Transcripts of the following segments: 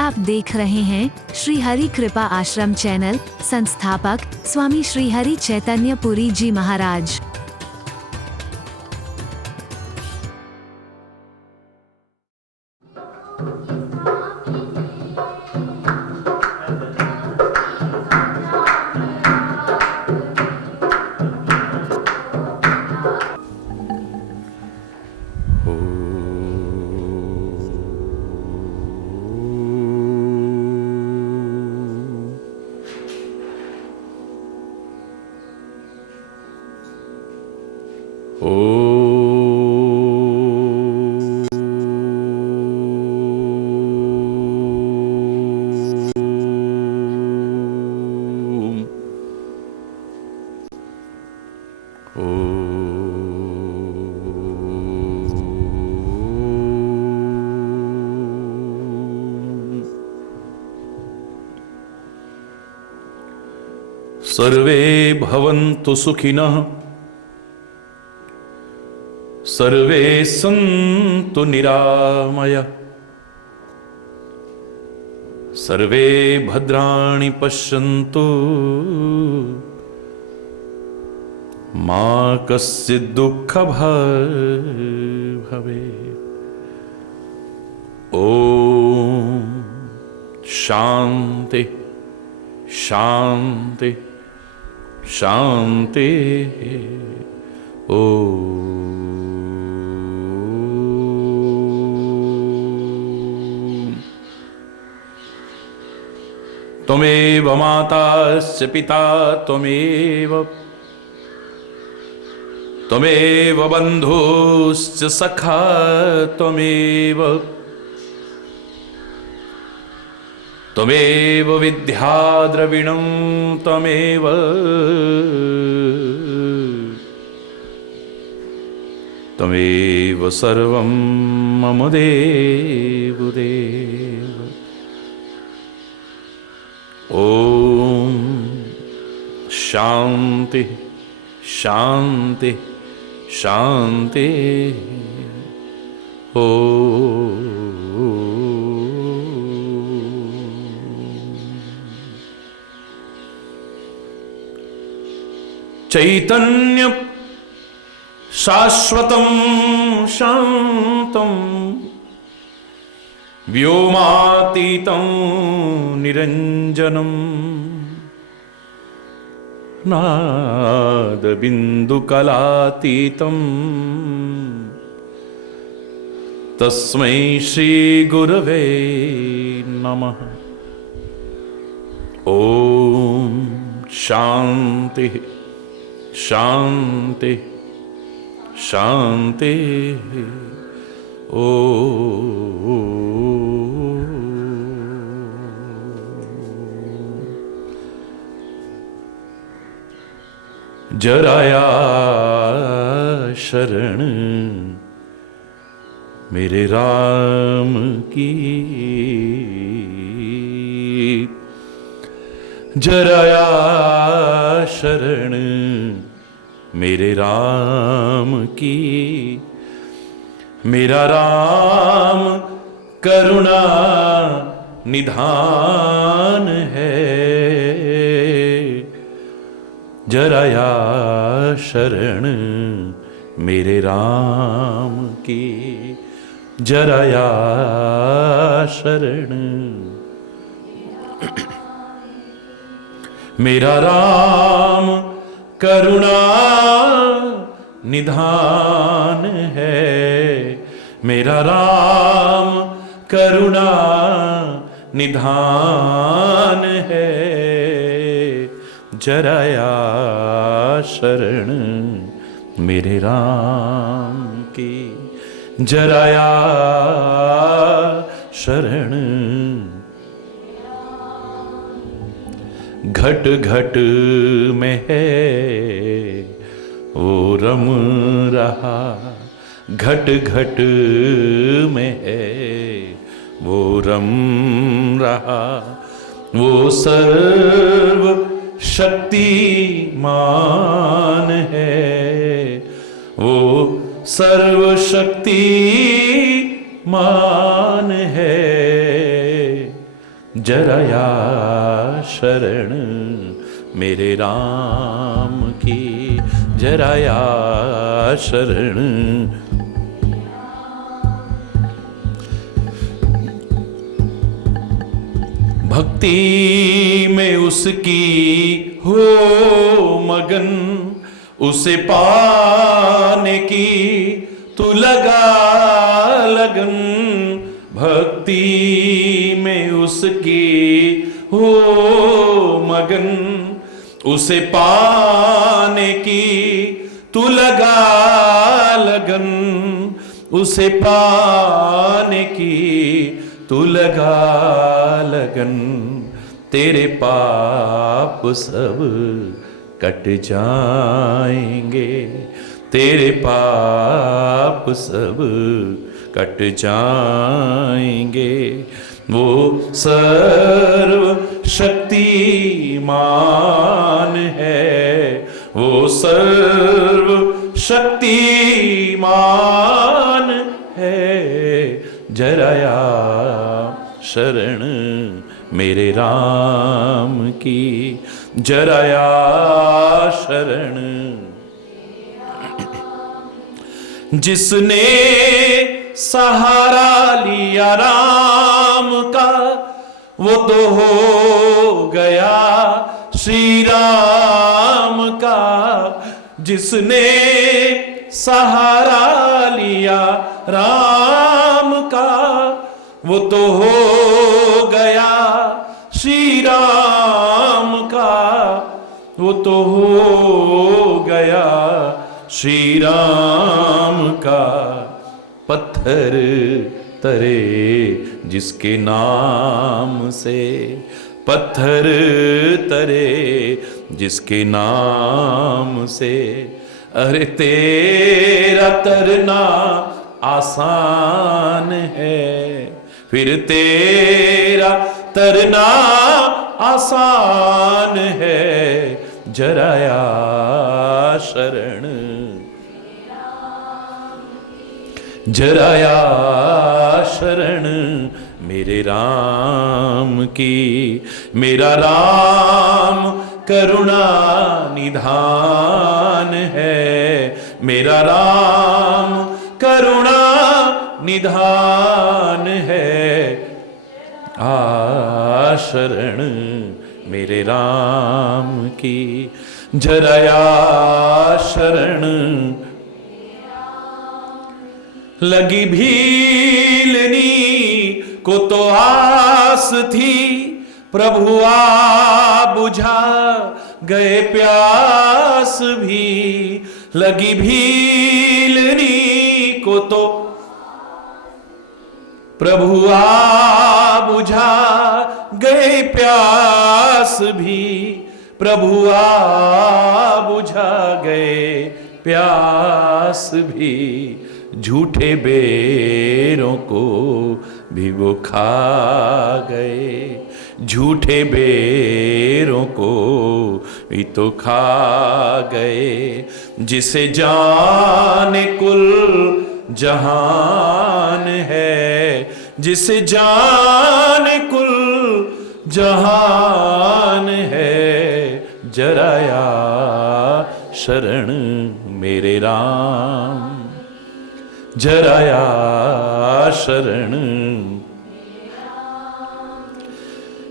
आप देख रहे हैं श्री हरि कृपा आश्रम चैनल। संस्थापक स्वामी श्री हरि चैतन्य पुरी जी महाराज। सर्वे भवन्तु सुखिनः, सर्वे सन्तु निरामया, सर्वे भद्राणि पश्यन्तु, मा कश्चित् दुःखभाग् भवेत्। ॐ शान्ति शान्ति शांति। त्वमेव माताश्च पिता त्वमेव, त्वमेव बन्धुश्च सखा त्वमेव, त्वमेव विद्या द्रविणं त्वमेव, त्वमेव सर्वं मम देवदेव। ॐ शान्ति शान्ति शान्ति। ॐ चैतन्य शाश्वतं शान्तं व्योमातीतं निरञ्जनं नादबिन्दुकलातीतं तस्मै श्रीगुरवे नमः। ॐ शान्ति शांति शांति। ओ जराया शरण मेरे राम की, जराया शरण मेरे राम की, मेरा राम करुणा निधान है। जराया शरण मेरे राम की, जराया शरण मेरा राम करुणा निधान है, मेरा राम करुणा निधान है। जराया शरण मेरे राम की, जराया शरण। घट घट में है वो रम रहा, घट घट में है वो रम रहा, वो सर्व शक्तिमान है, वो सर्वशक्तिमान है। जराया शरण मेरे राम की, जराया शरण। भक्ति में उसकी हो मगन, उसे पाने की तू लगा लगन। भक्ति में उसकी हो मगन, उसे पाने की तू लगा लगन। उसे पाने की तू लगा लगन। तेरे पाप सब कट जाएंगे, तेरे पाप सब कट जाएंगे। वो सर्व शक्तिमान है, वो सर्व शक्तिमान है। जराया शरण मेरे राम की, जराया शरण। जिसने सहारा लिया राम का, वो तो हो गया श्री राम का। जिसने सहारा लिया राम का, वो तो हो गया श्री राम का। वो तो हो गया श्री राम का। पत्थर तरे जिसके नाम से, पत्थर तरे जिसके नाम से। अरे तेरा तरना आसान है, फिर तेरा तरना आसान है। जराया शरण, जराया शरण मेरे राम की। मेरा राम करुणा निधान है, मेरा राम करुणा निधान है। शरण मेरे राम की, जराया शरण। लगी भीलनी को तो आस थी, प्रभु आ बुझा गए प्यास भी। लगी भीलनी को तो प्रभु आ बुझा गए प्यास भी। प्रभु आ बुझा गए प्यास भी। झूठे बेरों को भी वो खा गए, झूठे बेरों को भी तो खा गए। जिसे जाने कुल जहान है, जिसे जाने कुल जहान है। जराया शरण मेरे राम, जराया शरण।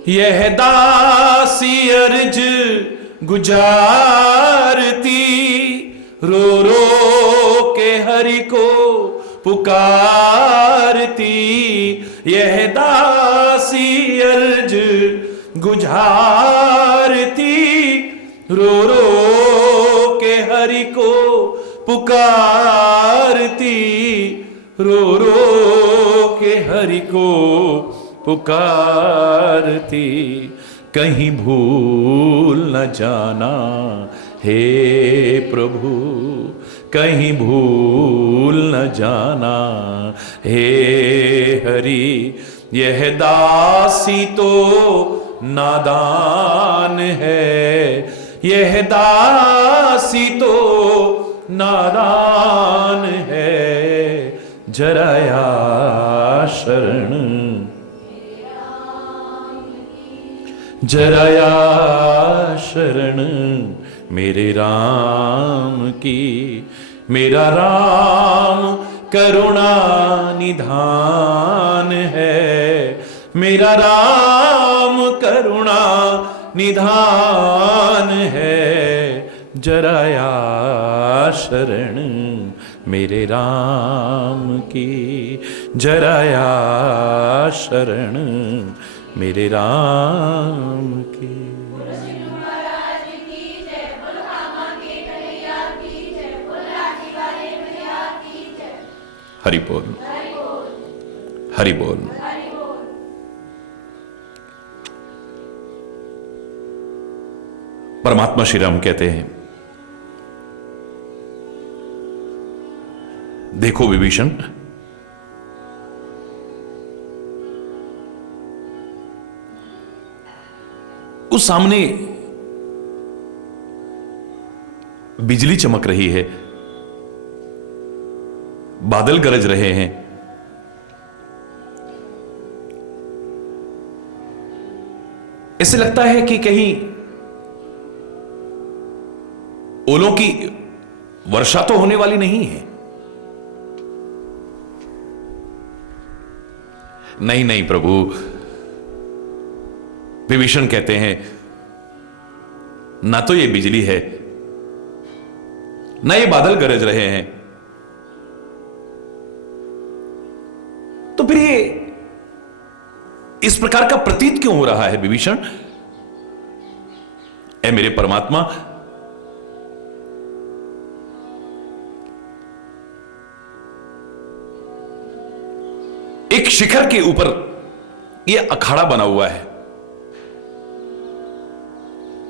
यह दासी अर्ज गुजारती, रो रो के हरि को पुकारती। यह दासी अर्ज गुजारती, रो रो के हरि को पुकारती। रो रो के हरि को पुकारती। कहीं भूल न जाना हे प्रभु, कहीं भूल न जाना हे हरि। यह दासी तो नादान है, यह दासी तो नादान है। जराया शरण जराया शरण मेरे राम की, मेरा राम करुणा निधान है, मेरा राम करुणा निधान है, जराया शरण मेरे राम की, जराया शरण मेरे राम की। हरि बोल, हरि बोल। परमात्मा श्री राम कहते हैं, देखो विभीषण, उस सामने बिजली चमक रही है, बादल गरज रहे हैं, ऐसे लगता है कि कहीं ओलों की वर्षा तो होने वाली नहीं है। नहीं नहीं प्रभु, विभीषण कहते हैं, ना तो ये बिजली है, ना ये बादल गरज रहे हैं, तो फिर ये इस प्रकार का प्रतीत क्यों हो रहा है विभीषण? ऐ मेरे परमात्मा, एक शिखर के ऊपर यह अखाड़ा बना हुआ है,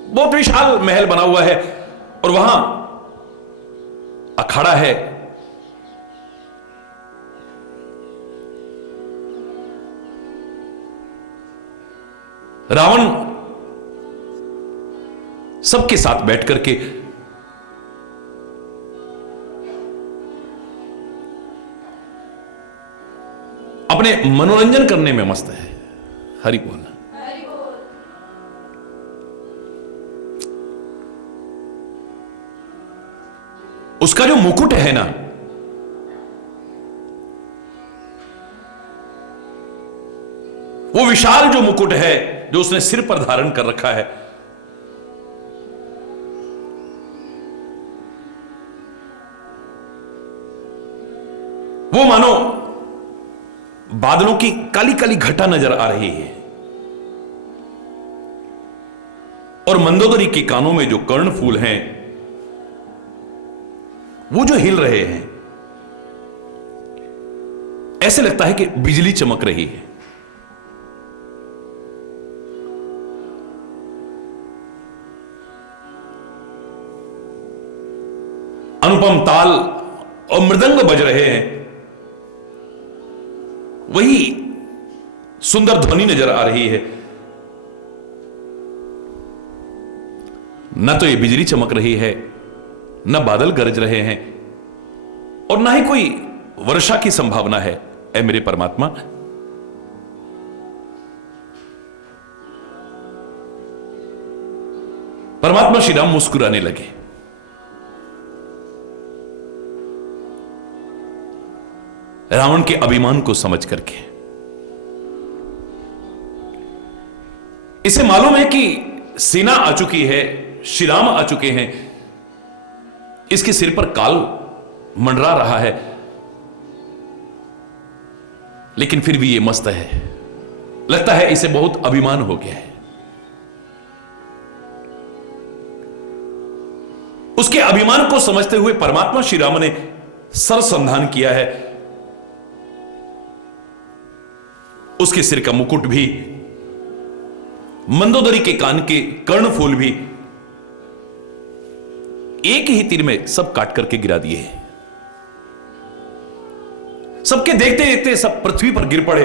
बहुत विशाल महल बना हुआ है, और वहां अखाड़ा है। रावण सबके साथ बैठ करके अपने मनोरंजन करने में मस्त है। हरि बोल। उसका जो मुकुट है ना, वो विशाल जो मुकुट है जो उसने सिर पर धारण कर रखा है, वो मानो बादलों की काली काली घटा नजर आ रही है, और मंदोदरी के कानों में जो कर्णफूल हैं वो जो हिल रहे हैं, ऐसे लगता है कि बिजली चमक रही है। अनुपम ताल और मृदंग बज रहे हैं, वही सुंदर ध्वनि नजर आ रही है। न तो ये बिजली चमक रही है, न बादल गरज रहे हैं, और ना ही कोई वर्षा की संभावना है। ऐ मेरे परमात्मा, परमात्मा श्री राम मुस्कुराने लगे। रावण के अभिमान को समझ करके इसे मालूम है कि सेना आ चुकी है, श्री राम आ चुके हैं, इसके सिर पर काल मंडरा रहा है, लेकिन फिर भी ये मस्त है। लगता है इसे बहुत अभिमान हो गया है। उसके अभिमान को समझते हुए परमात्मा श्री राम ने सरसंधान किया है। उसके सिर का मुकुट भी, मंदोदरी के कान के कर्णफूल भी एक ही तीर में सब काट करके गिरा दिए। सबके देखते देखते सब पृथ्वी पर गिर पड़े,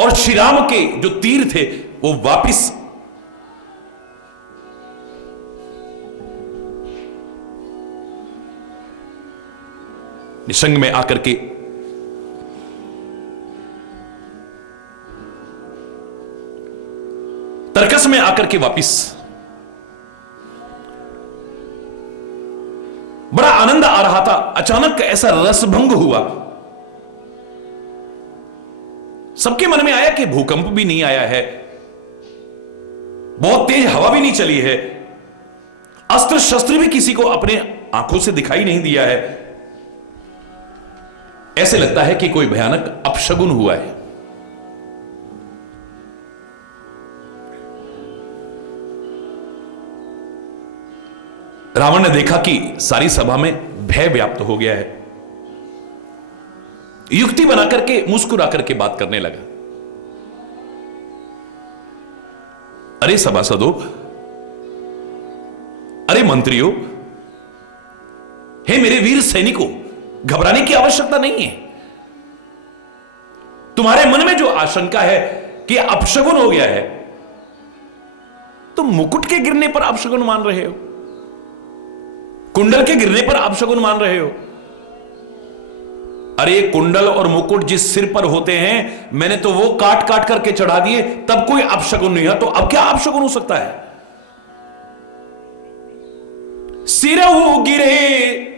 और श्री राम के जो तीर थे वो वापिस निसंग में आकर के तर्कस में आकर के वापिस बड़ा आनंद आ रहा था, अचानक ऐसा रसभंग हुआ। सबके मन में आया कि भूकंप भी नहीं आया है, बहुत तेज हवा भी नहीं चली है, अस्त्र शस्त्र भी किसी को अपने आंखों से दिखाई नहीं दिया है। ऐसे लगता है कि कोई भयानक अपशगुन हुआ है। रावण ने देखा कि सारी सभा में भय व्याप्त हो गया है। युक्ति बना करके मुस्कुरा करके बात करने लगा। अरे सभासदों, अरे मंत्रियों, हे मेरे वीर सैनिकों, घबराने की आवश्यकता नहीं है। तुम्हारे मन में जो आशंका है कि अपशगुन हो गया है, तुम मुकुट के गिरने पर अपशगुन मान रहे हो, कुंडल के गिरने पर अपशगुन मान रहे हो। अरे कुंडल और मुकुट जिस सिर पर होते हैं, मैंने तो वो काट काट करके चढ़ा दिए, तब कोई अपशगुन नहीं है, तो अब क्या अपशगुन हो सकता है? सिरहु गिरे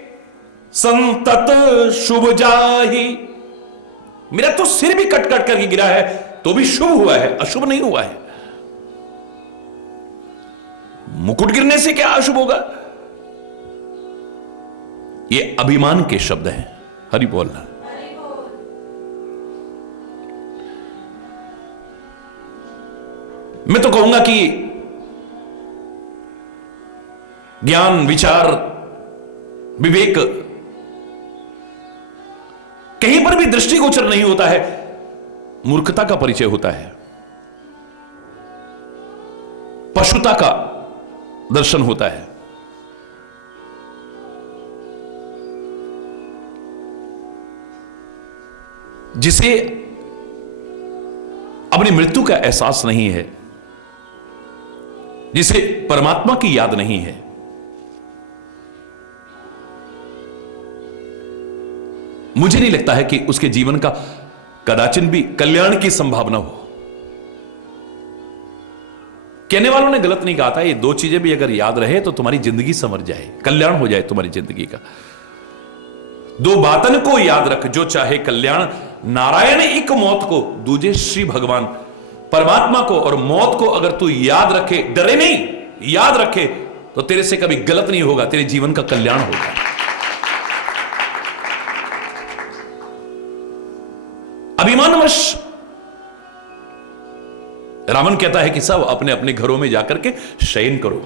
संतत शुभ जाहि, मेरा तो सिर भी कट कट करके गिरा है तो भी शुभ हुआ है, अशुभ नहीं हुआ है। मुकुट गिरने से क्या अशुभ होगा? ये अभिमान के शब्द हैं। हरि बोलना। मैं तो कहूंगा कि ज्ञान, विचार, विवेक कहीं पर भी दृष्टिगोचर नहीं होता है, मूर्खता का परिचय होता है, पशुता का दर्शन होता है। जिसे अपनी मृत्यु का एहसास नहीं है, जिसे परमात्मा की याद नहीं है, मुझे नहीं लगता है कि उसके जीवन का कदाचिन भी कल्याण की संभावना हो। कहने वालों ने गलत नहीं कहा था, ये दो चीजें भी अगर याद रहे तो तुम्हारी जिंदगी संवर जाए, कल्याण हो जाए तुम्हारी जिंदगी का। दो बातन को याद रख जो चाहे कल्याण, नारायण एक मौत को, दूजे श्री भगवान। परमात्मा को और मौत को अगर तू याद रखे, डरे नहीं, याद रखे, तो तेरे से कभी गलत नहीं होगा, तेरे जीवन का कल्याण होगा। अभिमानवश रावण कहता है कि सब अपने अपने घरों में जाकर के शयन करो।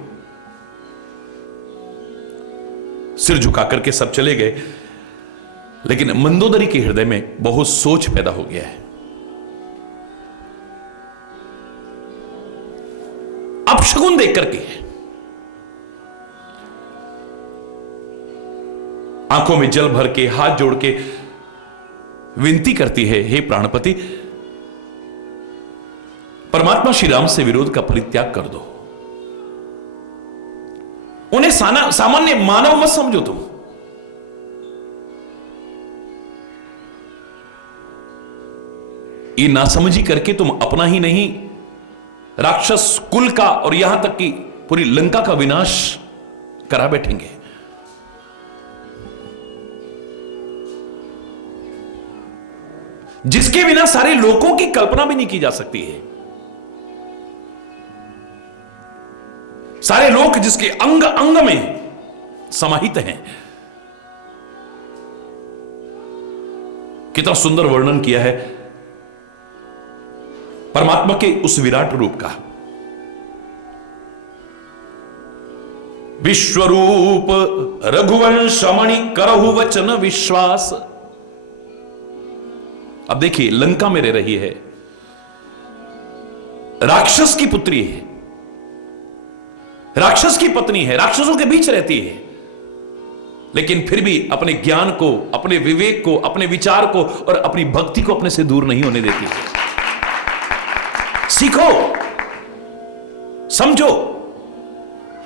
सिर झुका करके सब चले गए, लेकिन मंदोदरी के हृदय में बहुत सोच पैदा हो गया है। अपशगुन देख करके आंखों में जल भर के, हाथ जोड़ के विनती करती है, हे प्राणपति, परमात्मा श्री राम से विरोध का परित्याग कर दो। उन्हें सामान्य मानव मत समझो तुम। ये नासमझी करके तुम अपना ही नहीं, राक्षस कुल का और यहां तक कि पूरी लंका का विनाश करा बैठेंगे। जिसके बिना सारे लोगों की कल्पना भी नहीं की जा सकती है। सारे लोग जिसके अंग अंग में समाहित हैं। कितना सुंदर वर्णन किया है परमात्मा के उस विराट रूप का। विश्वरूप रघुवंश मणि करहु वचन विश्वास। अब देखिए, लंका में रह रही है, राक्षस की पुत्री है, राक्षस की पत्नी है, राक्षसों के बीच रहती है, लेकिन फिर भी अपने ज्ञान को, अपने विवेक को, अपने विचार को और अपनी भक्ति को अपने से दूर नहीं होने देती है। सीखो, समझो,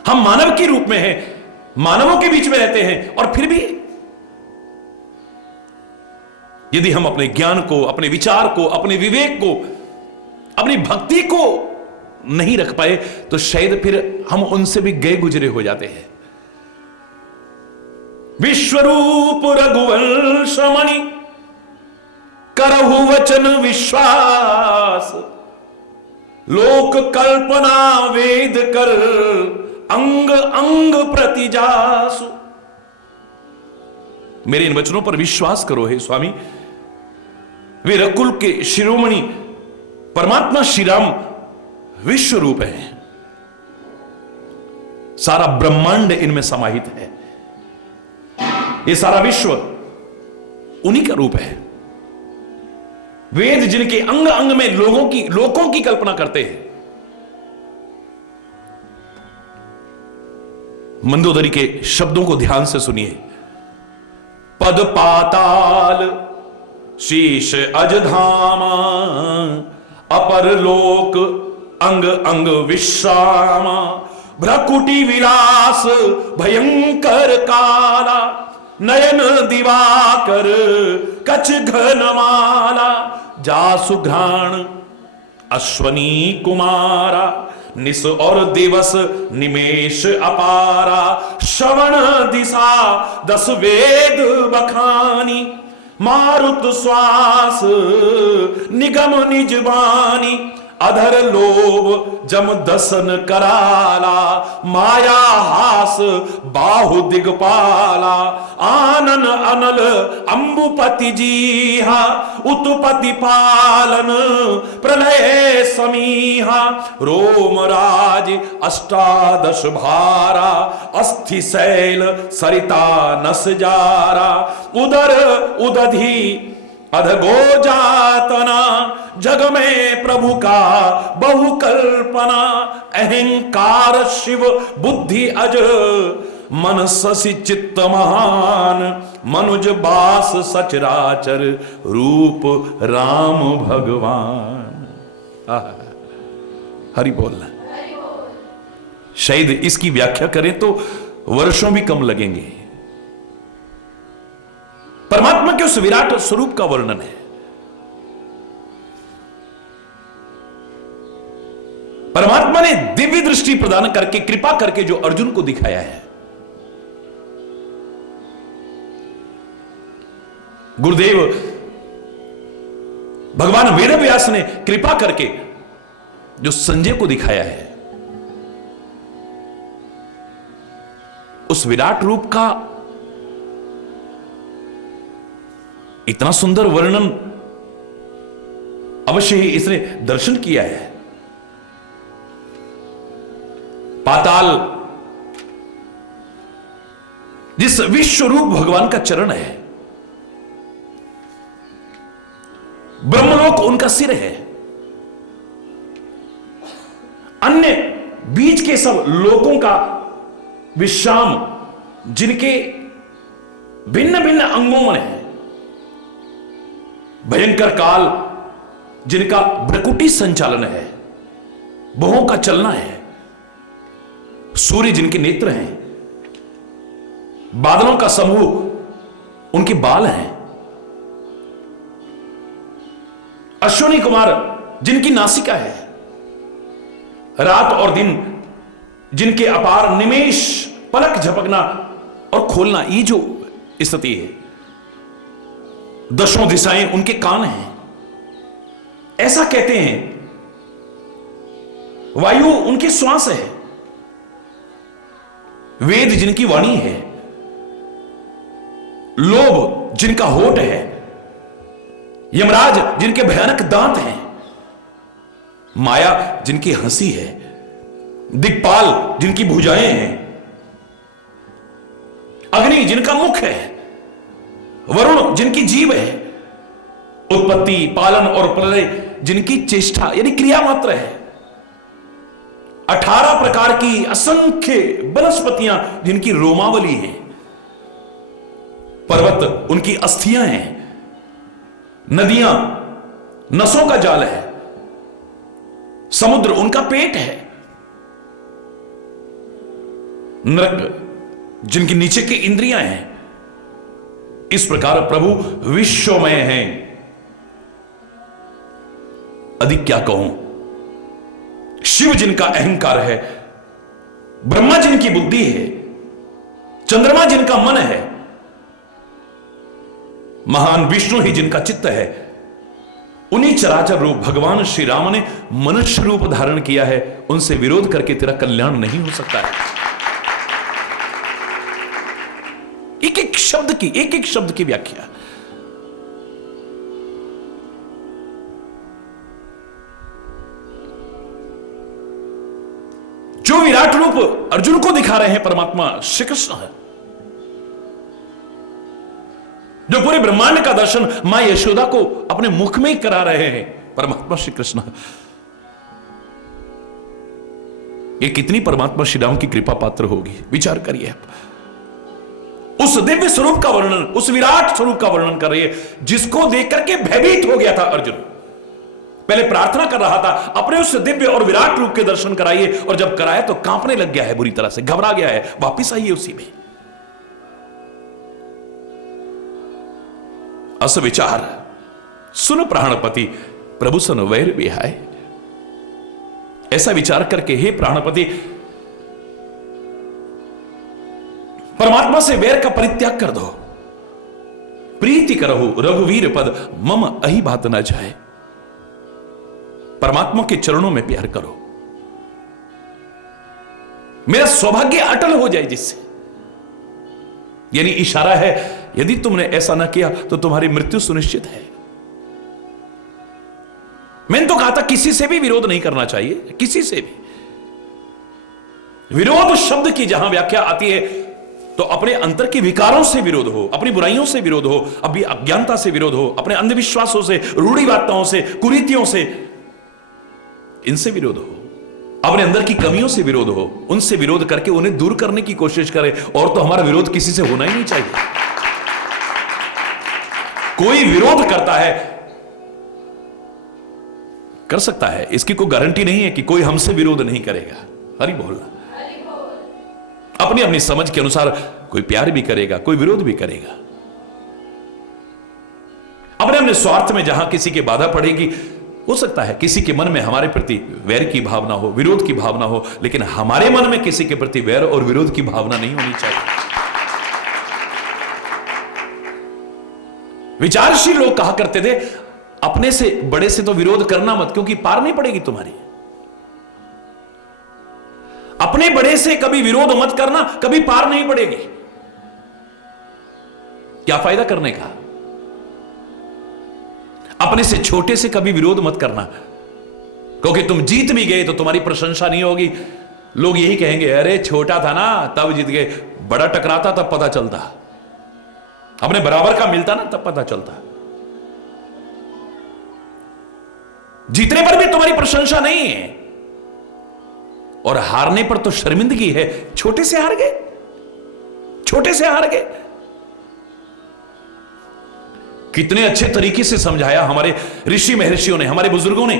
हम मानव के रूप में हैं, मानवों के बीच में रहते हैं, और फिर भी यदि हम अपने ज्ञान को, अपने विचार को, अपने विवेक को, अपनी भक्ति को नहीं रख पाए तो शायद फिर हम उनसे भी गए गुजरे हो जाते हैं। विश्वरूप रघुवंश मणि करहु वचन विश्वास, लोक कल्पना वेद कर अंग अंग प्रतिजासु। मेरे इन वचनों पर विश्वास करो हे स्वामी, वे रकुल के शिरोमणि परमात्मा श्री राम विश्व रूप है, सारा ब्रह्मांड इनमें समाहित है, ये सारा विश्व उन्हीं का रूप है। वेद जिनके अंग अंग में लोकों की कल्पना करते हैं। मंदोदरी के शब्दों को ध्यान से सुनिए। पद पाताल शीश अजधामा, अपर लोक अंग अंग विश्रामा, भ्रकुटी विलास भयंकर काला, नयन दिवाकर कच घनमाला, जासु घ्राण अश्वनी कुमारा, निस और दिवस निमेष अपारा, श्रवण दिशा 10 वेद बखानी, मारुत श्वास निगम निजबानी, अधर लोभ जम दसन कराला, माया हास बाहु दिगपाला, आनन अनल अंबुपति जीहा, उत्पत्ति पालन प्रलय समीहा, रोमराज अष्टादश भारा, अस्थि शैल सरिता नस जारा, उदर उदधि अधगो जातना, जग में प्रभु का बहु कल्पना, अहंकार शिव बुद्धि अज, मन शशि चित्त महान, मनुज बास सचराचर, रूप राम भगवान। हरि बोल। शायद इसकी व्याख्या करें तो वर्षों भी कम लगेंगे। परमात्मा के उस विराट स्वरूप का वर्णन है। परमात्मा ने दिव्य दृष्टि प्रदान करके, कृपा करके जो अर्जुन को दिखाया है, गुरुदेव भगवान वेदव्यास ने कृपा करके जो संजय को दिखाया है, उस विराट रूप का इतना सुंदर वर्णन अवश्य ही इसने दर्शन किया है। पाताल जिस विश्व रूप भगवान का चरण है, ब्रह्मलोक उनका सिर है, अन्य बीच के सब लोकों का विश्राम जिनके भिन्न भिन्न अंगों में है, भयंकर काल जिनका भ्रकुटी संचालन है, बहुओं का चलना है, सूर्य जिनके नेत्र हैं, बादलों का समूह उनके बाल हैं, अश्विनी कुमार जिनकी नासिका है, रात और दिन जिनके अपार निमेष पलक झपकना और खोलना, ये जो स्थिति है, दशों दिशाएं उनके कान हैं। ऐसा कहते हैं, वायु उनकी श्वास है, वेद जिनकी वाणी है, लोभ जिनका होठ है, यमराज जिनके भयानक दांत हैं, माया जिनकी हंसी है, दिक्पाल जिनकी भुजाएं हैं, अग्नि जिनका मुख है, वरुण जिनकी जीव है, उत्पत्ति पालन और प्रलय जिनकी चेष्टा यानी क्रिया मात्र है, 18 प्रकार की असंख्य वनस्पतियां जिनकी रोमावली है, पर्वत उनकी अस्थियां हैं, नदियां नसों का जाल है, समुद्र उनका पेट है, नरक जिनकी नीचे की इंद्रियां हैं। इस प्रकार प्रभु विश्वमय हैं। अधिक क्या कहूं, शिव जिनका अहंकार है, ब्रह्मा जिनकी बुद्धि है, चंद्रमा जिनका मन है, महान विष्णु ही जिनका चित्त है, उन्हीं चराचर रूप भगवान श्री राम ने मनुष्य रूप धारण किया है। उनसे विरोध करके तेरा कल्याण नहीं हो सकता है। एक एक शब्द की व्याख्या। जो विराट रूप अर्जुन को दिखा रहे हैं परमात्मा श्री कृष्ण है, जो पूरे ब्रह्मांड का दर्शन मां यशोदा को अपने मुख में ही करा रहे हैं परमात्मा श्री कृष्ण। ये कितनी परमात्मा श्री राम की कृपा पात्र होगी, विचार करिए आप। उस दिव्य स्वरूप का वर्णन, उस विराट स्वरूप का वर्णन कर रही है, जिसको देख करके भयभीत हो गया था अर्जुन। पहले प्रार्थना कर रहा था अपने उस दिव्य और विराट रूप के दर्शन कराइए, और जब कराया तो कांपने लग गया है, बुरी तरह से घबरा गया है। वापिस आइए उसी में। अस विचार सुन प्राणपति प्रभु सन वैर विहाय। ऐसा विचार करके हे प्राणपति, परमात्मा से वैर का परित्याग कर दो। प्रीति करहु रघुवीर पद मम अहि बात न जाए। परमात्मा के चरणों में प्यार करो, मेरा सौभाग्य अटल हो जाए जिससे। यानी इशारा है, यदि तुमने ऐसा ना किया तो तुम्हारी मृत्यु सुनिश्चित है। मैंने तो कहा था किसी से भी विरोध नहीं करना चाहिए, किसी से भी। विरोध शब्द की जहां व्याख्या आती है तो अपने अंतर के विकारों से विरोध हो, अपनी बुराइयों से विरोध हो, अभी अज्ञानता से विरोध हो, अपने अंधविश्वासों से, रूढ़िवादिताओं से, कुरीतियों से, इनसे विरोध हो, अपने अंदर की कमियों से विरोध हो। उनसे विरोध करके उन्हें दूर करने की कोशिश करें। और तो हमारा विरोध किसी से होना ही नहीं चाहिए। कोई विरोध करता है, कर सकता है, इसकी कोई गारंटी नहीं है कि कोई हमसे विरोध नहीं करेगा। हरि बोल। अपनी अपनी समझ के अनुसार कोई प्यार भी करेगा, कोई विरोध भी करेगा। अपने अपने स्वार्थ में जहां किसी की बाधा पड़ेगी, हो सकता है किसी के मन में हमारे प्रति वैर की भावना हो, विरोध की भावना हो, लेकिन हमारे मन में किसी के प्रति वैर और विरोध की भावना नहीं होनी चाहिए। विचारशील लोग कहा करते थे, अपने से बड़े से तो विरोध करना मत, क्योंकि पार नहीं पड़ेगी तुम्हारी। अपने बड़े से कभी विरोध मत करना, कभी पार नहीं पड़ेगी। क्या फायदा करने का? अपने से छोटे से कभी विरोध मत करना, क्योंकि तुम जीत भी गए तो तुम्हारी प्रशंसा नहीं होगी। लोग यही कहेंगे, अरे छोटा था ना तब जीत गए, बड़ा टकराता तब पता चलता, अपने बराबर का मिलता ना तब पता चलता। जीतने पर भी तुम्हारी प्रशंसा नहीं है, और हारने पर तो शर्मिंदगी है। छोटे से हार गए, छोटे से हार गए। कितने अच्छे तरीके से समझाया हमारे ऋषि महर्षियों ने, हमारे बुजुर्गों ने।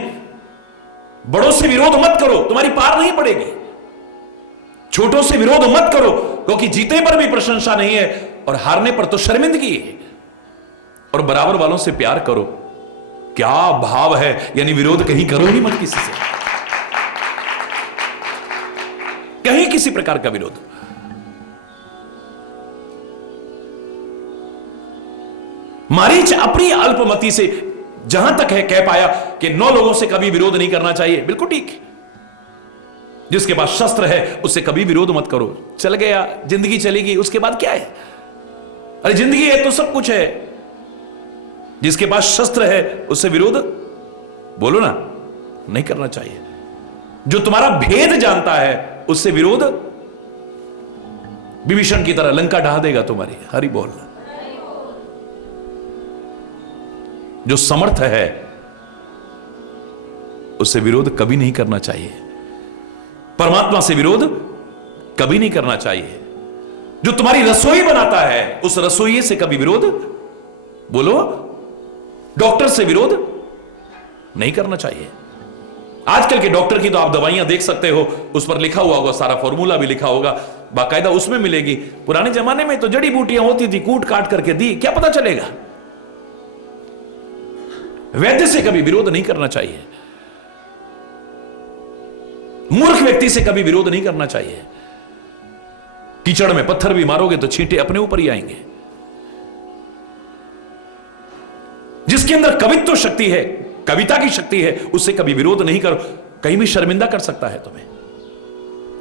बड़ों से विरोध मत करो, तुम्हारी पार नहीं पड़ेगी। छोटों से विरोध मत करो, क्योंकि जीतने पर भी प्रशंसा नहीं है और हारने पर तो शर्मिंदगी है। और बराबर वालों से प्यार करो। क्या भाव है, यानी विरोध कहीं करो ही मत किसी से, कहीं किसी प्रकार का विरोध। मारीच अपनी अल्पमति से जहां तक है कह पाया कि 9 लोगों से कभी विरोध नहीं करना चाहिए। बिल्कुल ठीक। जिसके पास शस्त्र है उससे कभी विरोध मत करो। चल गया, जिंदगी चलेगी, उसके बाद क्या है? अरे जिंदगी है तो सब कुछ है। जिसके पास शस्त्र है उससे विरोध बोलो ना, नहीं करना चाहिए। जो तुम्हारा भेद जानता है उससे विरोध विभीषण की तरह लंका ढा देगा तुम्हारी। हरि बोल। जो समर्थ है उससे विरोध कभी नहीं करना चाहिए। परमात्मा से विरोध कभी नहीं करना चाहिए। जो तुम्हारी रसोई बनाता है उस रसोई से कभी विरोध बोलो। डॉक्टर से विरोध नहीं करना चाहिए। आजकल के डॉक्टर की तो आप दवाइयां देख सकते हो, उस पर लिखा हुआ होगा, सारा फॉर्मूला भी लिखा होगा, बाकायदा उसमें मिलेगी। पुराने जमाने में तो जड़ी बूटियां होती थी, कूट काट करके दी, क्या पता चलेगा। वैद्य से कभी विरोध नहीं करना चाहिए। मूर्ख व्यक्ति से कभी विरोध नहीं करना चाहिए। कीचड़ में पत्थर भी मारोगे तो छींटे अपने ऊपर ही आएंगे। जिसके अंदर कवित्व शक्ति है, कविता की शक्ति है, उससे कभी विरोध नहीं करो, कहीं भी शर्मिंदा कर सकता है तुम्हें।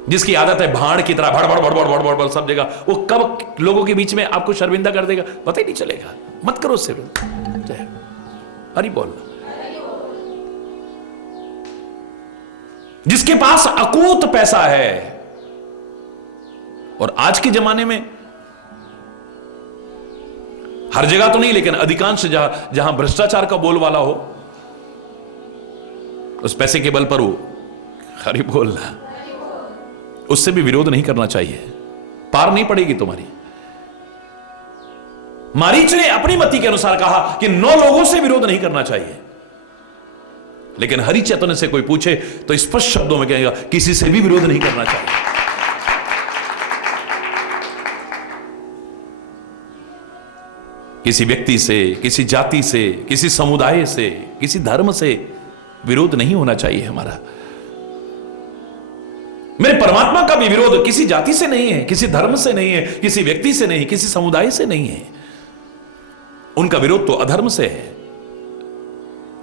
जिसकी आदत है भाड़ की तरह भड़ भड़ भड़ भड़ भड़ भड़ सब जगह, वो कब लोगों के बीच में आपको शर्मिंदा कर देगा पता ही नहीं चलेगा। मत करो उससे। हरि बोल। जिसके पास अकूत पैसा है, और आज के जमाने में हर जगह तो नहीं लेकिन अधिकांश जहां भ्रष्टाचार का बोलवाला हो, उस पैसे के बल पर वो हरि बोलना, उससे भी विरोध नहीं करना चाहिए। पार नहीं पड़ेगी तुम्हारी। मारीच ने अपनी मति के अनुसार कहा कि 9 लोगों से विरोध नहीं करना चाहिए, लेकिन हरि चैतन्य से कोई पूछे तो स्पष्ट शब्दों में कहेगा किसी से भी विरोध नहीं करना चाहिए। किसी व्यक्ति से, किसी जाति से, किसी समुदाय से, किसी धर्म से विरोध नहीं होना चाहिए हमारा। मेरे परमात्मा का भी विरोध किसी जाति से नहीं है, किसी धर्म से नहीं है, किसी व्यक्ति से नहीं, किसी समुदाय से नहीं है। उनका विरोध तो अधर्म से है।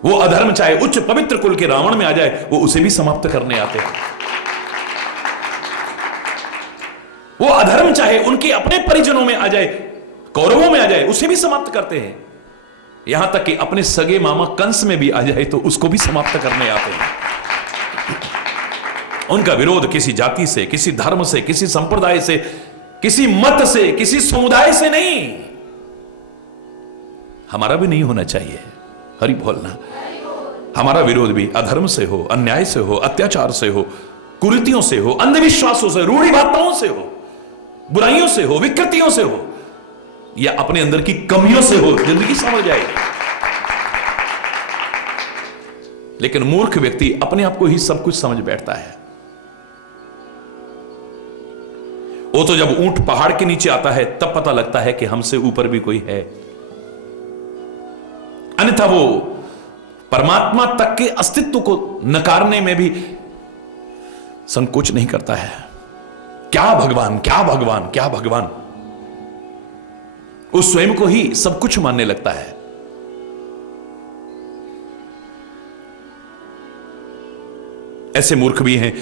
वो अधर्म चाहे उच्च पवित्र कुल के रावण में आ जाए, वो उसे भी समाप्त करने आते हैं। वो अधर्म चाहे उनके अपने परिजनों में आ जाए, कौरवों में आ जाए, उसे भी समाप्त करते हैं। यहां तक कि अपने सगे मामा कंस में भी आ जाए तो उसको भी समाप्त करने आते हैं। उनका विरोध किसी जाति से, किसी धर्म से, किसी संप्रदाय से, किसी मत से, किसी समुदाय से नहीं। हमारा भी नहीं होना चाहिए। हरि बोलना। हमारा विरोध भी अधर्म से हो, अन्याय से हो, अत्याचार से हो, कुरीतियों से हो, अंधविश्वासों से, रूढ़िवादिताओं से हो, बुराइयों से हो, विकृतियों से हो, या अपने अंदर की कमियों से हो। जिंदगी समझ जाएगी। लेकिन मूर्ख व्यक्ति अपने आप को ही सब कुछ समझ बैठता है। वो तो जब ऊंट पहाड़ के नीचे आता है तब पता लगता है कि हमसे ऊपर भी कोई है। अन्यथा वो परमात्मा तक के अस्तित्व को नकारने में भी संकोच नहीं करता है। क्या भगवान, क्या भगवान, क्या भगवान। वो स्वयं को ही सब कुछ मानने लगता है। ऐसे मूर्ख भी हैं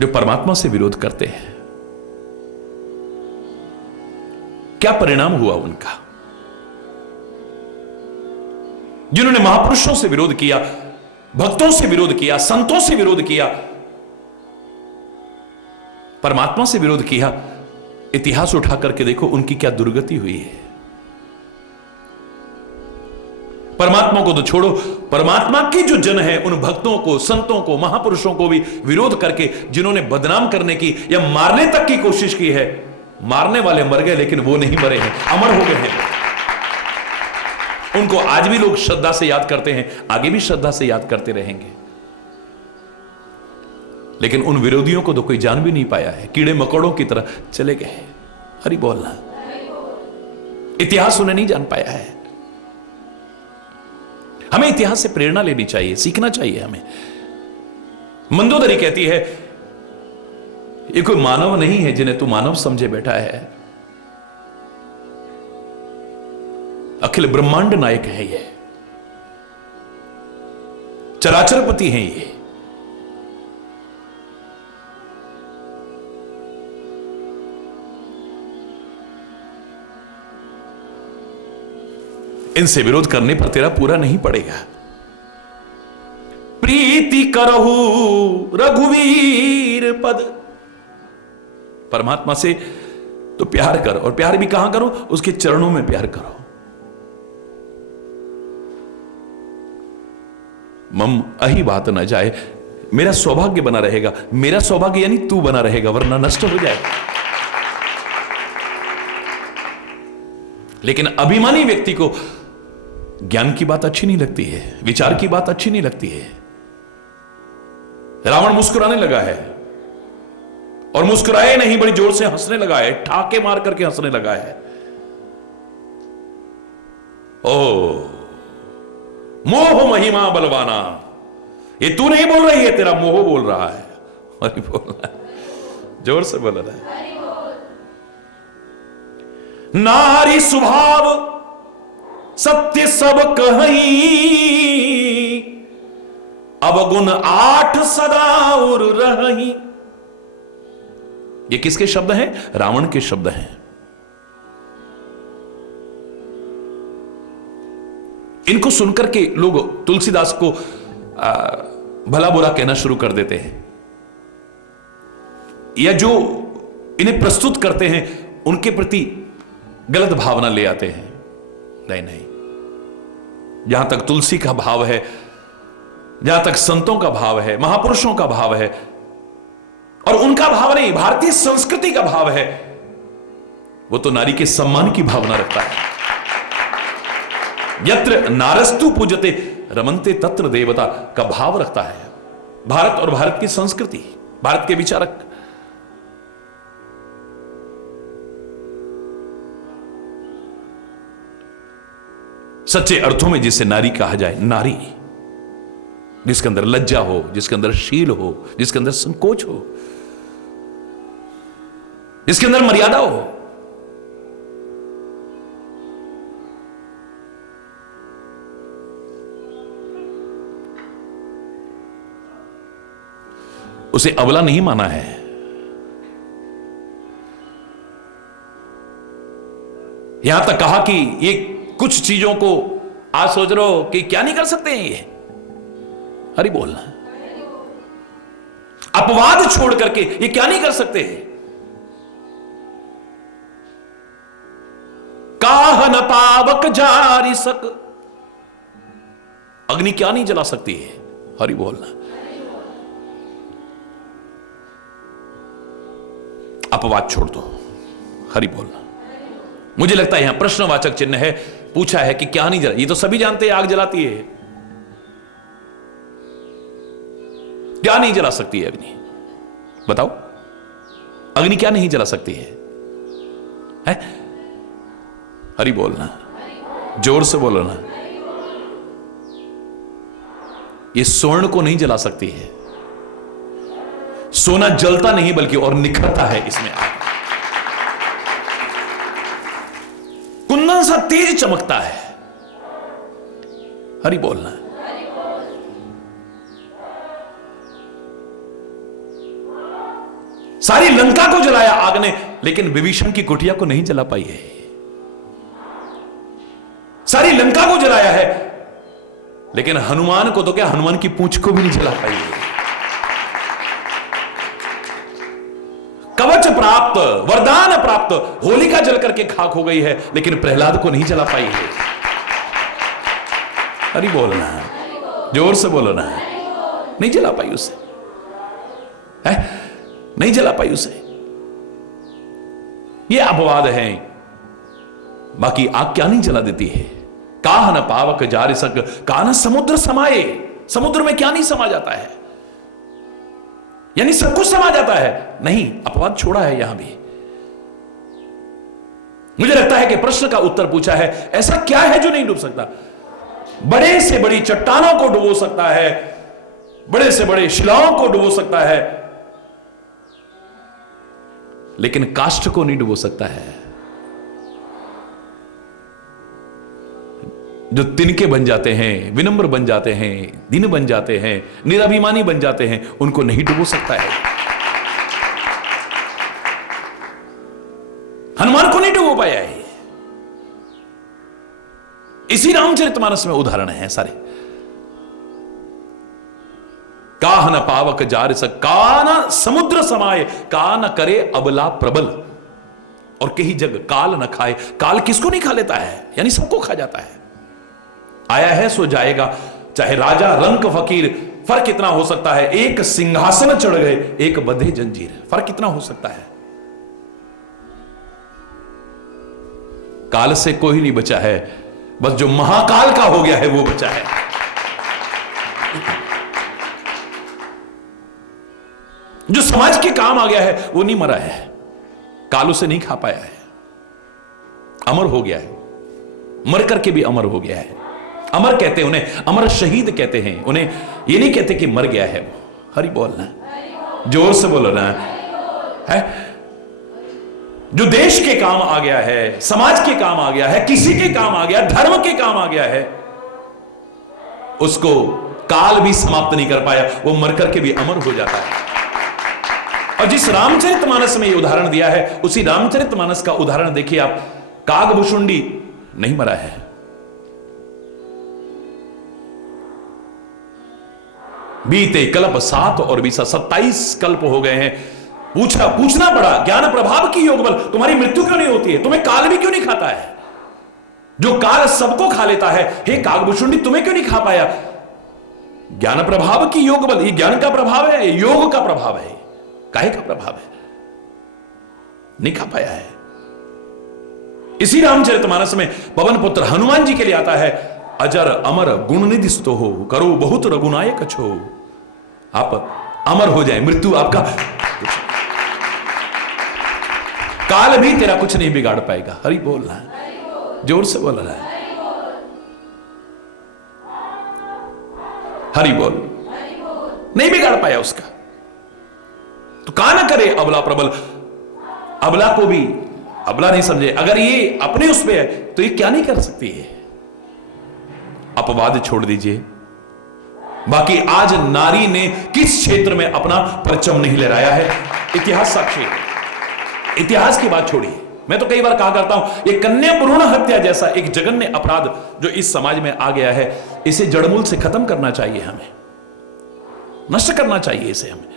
जो परमात्मा से विरोध करते हैं। क्या परिणाम हुआ उनका? जिन्होंने महापुरुषों से विरोध किया, भक्तों से विरोध किया, संतों से विरोध किया, परमात्मा से विरोध किया, इतिहास उठा करके देखो उनकी क्या दुर्गति हुई है। परमात्मा को तो छोड़ो, परमात्मा के जो जन है उन भक्तों को, संतों को, महापुरुषों को भी विरोध करके जिन्होंने बदनाम करने की या मारने तक की कोशिश की है, मारने वाले मर गए लेकिन वो नहीं मरे हैं, अमर हो गए हैं। उनको आज भी लोग श्रद्धा से याद करते हैं, आगे भी श्रद्धा से याद करते रहेंगे। लेकिन उन विरोधियों को तो कोई जान भी नहीं पाया है, कीड़े मकोड़ों की तरह चले गए। हरि बोलना। इतिहास उन्हें नहीं जान पाया है। हमें इतिहास से प्रेरणा लेनी चाहिए, सीखना चाहिए हमें। मंदोदरी कहती है ये कोई मानव नहीं है जिन्हें तू मानव समझे बैठा है, अखिल ब्रह्मांड नायक है ये, चराचरपति हैं ये। इनसे विरोध करने पर तेरा पूरा नहीं पड़ेगा। प्रीति करहु रघुवीर पद। परमात्मा से तो प्यार कर, और प्यार भी कहां करो? उसके चरणों में प्यार करो। मम अही बात न जाए, मेरा सौभाग्य बना रहेगा। मेरा सौभाग्य यानी तू बना रहेगा, वरना नष्ट हो जाएगा। लेकिन अभिमानी व्यक्ति को ज्ञान की बात अच्छी नहीं लगती है, विचार की बात अच्छी नहीं लगती है। रावण मुस्कुराने लगा है, और मुस्कुराए नहीं, बड़ी जोर से हंसने लगा है, ठाके मार करके हंसने लगा है। ओ मोह महिमा बलवाना, ये तू नहीं बोल रही है, तेरा मोह बोल रहा है। हरि बोल रहा है, जोर से बोल रहा है। नारी स्वभाव सत्य सब कहीं, अवगुण 8 सदा उर रही। ये किसके शब्द हैं? रावण के शब्द हैं। इनको सुनकर के लोग तुलसीदास को भला बुरा कहना शुरू कर देते हैं, या जो इन्हें प्रस्तुत करते हैं उनके प्रति गलत भावना ले आते हैं। नहीं नहीं, जहां तक तुलसी का भाव है, जहां तक संतों का भाव है, महापुरुषों का भाव है, और उनका भाव नहीं, भारतीय संस्कृति का भाव है, वो तो नारी के सम्मान की भावना रखता है। यत्र नारस्तु पूजते रमन्ते तत्र देवता का भाव रखता है भारत और भारत की संस्कृति, भारत के विचारक। सच्चे अर्थों में जिसे नारी कहा जाए, नारी जिसके अंदर लज्जा हो, जिसके अंदर शील हो, जिसके अंदर संकोच हो, जिसके अंदर मर्यादा हो। उसे अबला नहीं माना है। यहां तक कहा कि ये कुछ चीजों को आज सोच रहे हो कि क्या नहीं कर सकते हैं ये। हरि बोलना, अपवाद छोड़ करके ये क्या नहीं कर सकते हैं। काह न पावक जारी सक, अग्नि क्या नहीं जला सकती है। हरि बोलना, अपवाद छोड़ दो। हरि बोलना। मुझे लगता है यहां प्रश्नवाचक चिन्ह है, पूछा है कि क्या नहीं जला। ये तो सभी जानते हैं आग जलाती है, क्या नहीं जला सकती है अग्नि? बताओ, अग्नि क्या नहीं जला सकती है? हरि बोलना, जोर से बोलो ना। ये स्वर्ण को नहीं जला सकती है। सोना जलता नहीं बल्कि और निखरता है इसमें आग। कुंदन सा तेज चमकता है। हरि बोलना। सारी लंका को जलाया आग ने, लेकिन विभीषण की कुटिया को नहीं जला पाई है। सारी लंका को जलाया है, लेकिन हनुमान को तो क्या, हनुमान की पूंछ को भी नहीं जला पाई है। कवच प्राप्त, वरदान प्राप्त, होलिका जल करके खाक हो गई है, लेकिन प्रहलाद को नहीं जला पाई है। हरि बोलना, जोर से बोलो ना। नहीं जला पाई उसे, नहीं जला पाई उसे। ये अपवाद है, बाकी आग क्या नहीं जला देती है। काह न पावक जारि सक, काह न समुद्र समाये, समुद्र में क्या नहीं समा जाता है, यानी सब कुछ समा जाता है। नहीं, अपवाद छोड़ा है यहां भी। मुझे लगता है कि प्रश्न का उत्तर पूछा है, ऐसा क्या है जो नहीं डूब सकता? बड़े से बड़ी चट्टानों को डुबो सकता है, बड़े से बड़े शिलाओं को डुबो सकता है, लेकिन काष्ठ को नहीं डुबो सकता है। जो तिनके बन जाते हैं, विनम्र बन जाते हैं, दीन बन जाते हैं, निराभिमानी बन जाते हैं, उनको नहीं डुबो सकता है। हनुमान को नहीं डुबो पाया है। इसी रामचरितमानस में उदाहरण है सारे। काह न पावक जारि सक, का न समुद्र समाये, का न करे अबला प्रबल, और कहीं जग काल न खाए। काल किसको नहीं खा लेता है, यानी सबको खा जाता है। आया है सो जाएगा, चाहे राजा रंक फकीर। फर्क कितना हो सकता है, एक सिंहासन चढ़ गए, एक बंधे जंजीर। फर्क कितना हो सकता है। काल से कोई नहीं बचा है, बस जो महाकाल का हो गया है वो बचा है। जो समाज के काम आ गया है वो नहीं मरा है, काल उसे नहीं खा पाया है, अमर हो गया है, मर करके भी अमर हो गया है। अमर कहते हैं उन्हें, अमर शहीद कहते हैं उन्हें। ये नहीं कहते कि मर गया है वो। हरि बोलना, जोर से बोलो ना है। जो देश के काम आ गया है, समाज के काम आ गया है, किसी के काम आ गया, धर्म के काम आ गया है, उसको काल भी समाप्त नहीं कर पाया, वो मर करके भी अमर हो जाता है। और जिस रामचरितमानस में ये उदाहरण दिया है, उसी रामचरितमानस का उदाहरण देखिए आप। कागभुशुंडी नहीं मरा है, बीते कल्प 7 और 20 27 कल्प हो गए हैं। पूछना पड़ा, ज्ञान प्रभाव की योग बल, तुम्हारी मृत्यु क्यों नहीं होती है? तुम्हें काल भी क्यों नहीं खाता है? जो काल सबको खा लेता है, हे कागभुशुंडी तुम्हें क्यों नहीं खा पाया? ज्ञान प्रभाव की योग बल, ये ज्ञान का प्रभाव है, योग का प्रभाव है, काहे का प्रभाव है? नहीं खा पाया है। इसी रामचरितमानस में पवन पुत्र हनुमान जी के लिए आता है, अजर अमर गुण निधि स्तो हो, करो बहुत रघुनायक छो। आप अमर हो जाए, मृत्यु आपका काल भी तेरा कुछ नहीं बिगाड़ पाएगा। हरि बोलना है, जोर से बोल रहा है, हरि बोल। नहीं बिगाड़ पाया उसका, तो का ना करे अबला प्रबल। अबला को भी अबला नहीं समझे, अगर ये अपने उस पे है तो ये क्या नहीं कर सकती है? अपवाद छोड़ दीजिए, बाकी आज नारी ने किस क्षेत्र में अपना परचम नहीं लहराया है? इतिहास साक्षी है। इतिहास की बात छोड़िए, मैं तो कई बार कहा करता हूं, ये कन्या भ्रूण हत्या जैसा एक जघन्य अपराध जो इस समाज में आ गया है, इसे जड़मूल से खत्म करना चाहिए, हमें नष्ट करना चाहिए इसे हमें।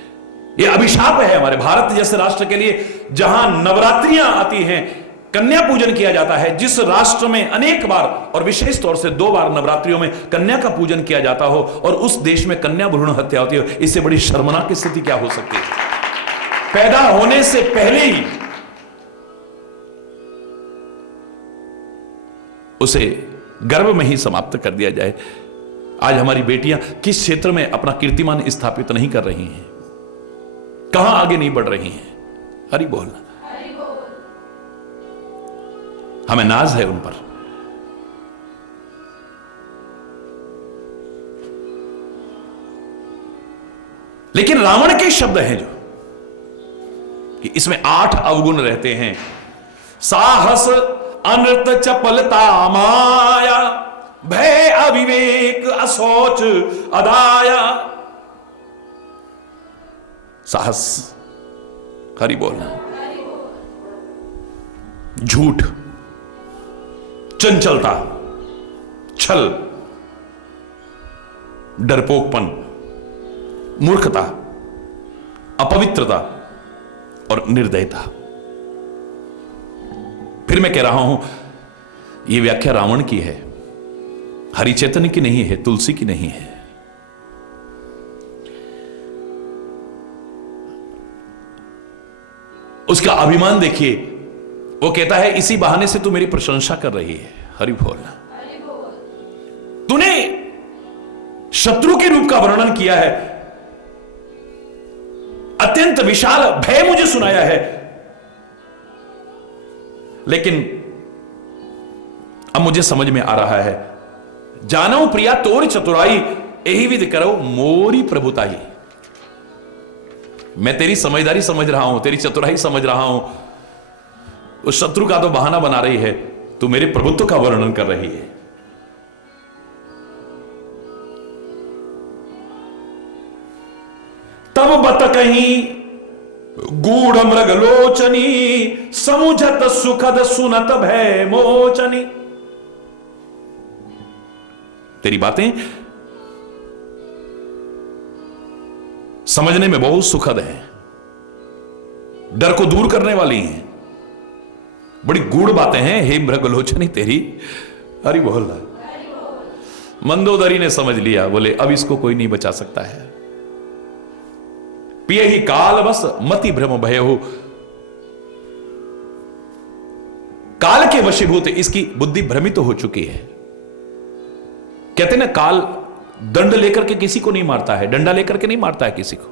ये अभिशाप है हमारे भारत जैसे राष्ट्र के लिए, जहां नवरात्रियां आती हैं, कन्या पूजन किया जाता है। जिस राष्ट्र में अनेक बार और विशेष तौर से 2 बार नवरात्रियों में कन्या का पूजन किया जाता हो, और उस देश में कन्या भ्रूण हत्या होती हो, इससे बड़ी शर्मनाक स्थिति क्या हो सकती है? पैदा होने से पहले ही उसे गर्भ में ही समाप्त कर दिया जाए। आज हमारी बेटियां किस क्षेत्र में अपना कीर्तिमान स्थापित नहीं कर रही हैं, कहां आगे नहीं बढ़ रही हैं? हरि बोल। हमें नाज है उन पर। लेकिन रावण के शब्द हैं जो कि इसमें 8 अवगुण रहते हैं। साहस, अनृत, चपलता, माया, भय, अविवेक, असोच, अदाया। साहस, हरि बोलना, झूठ, चंचलता, छल, डरपोकपन, मूर्खता, अपवित्रता और निर्दयता। फिर मैं कह रहा हूं, यह व्याख्या रावण की है, हरिचैतन्य की नहीं है, तुलसी की नहीं है। उसका अभिमान देखिए, वो कहता है इसी बहाने से तू मेरी प्रशंसा कर रही है। हरि बोल। तूने शत्रु के रूप का वर्णन किया है, अत्यंत विशाल भय मुझे सुनाया है, लेकिन अब मुझे समझ में आ रहा है, जानो प्रिया तोर चतुराई, यही विधि करो मोरी प्रभुताई। मैं तेरी समझदारी समझ रहा हूं, तेरी चतुराई समझ रहा हूं, उस शत्रु का तो बहाना बना रही है, तू मेरे प्रभुत्व का वर्णन कर रही है। तब बत कहीं गूढ़ मृग लोचनी, समुझत सुखद सुनत भय मोचनी। तेरी बातें समझने में बहुत सुखद है, डर को दूर करने वाली हैं, बड़ी गूढ़ बातें हैं हे मृगलोचनी तेरी। हरि बोल। मंदोदरी ने समझ लिया, बोले अब इसको कोई नहीं बचा सकता है। पिए ही काल बस मति भ्रम भय हो, काल के वशीभूत इसकी बुद्धि भ्रमित हो चुकी है। कहते ना, काल दंड लेकर के किसी को नहीं मारता है, डंडा लेकर के नहीं मारता है किसी को।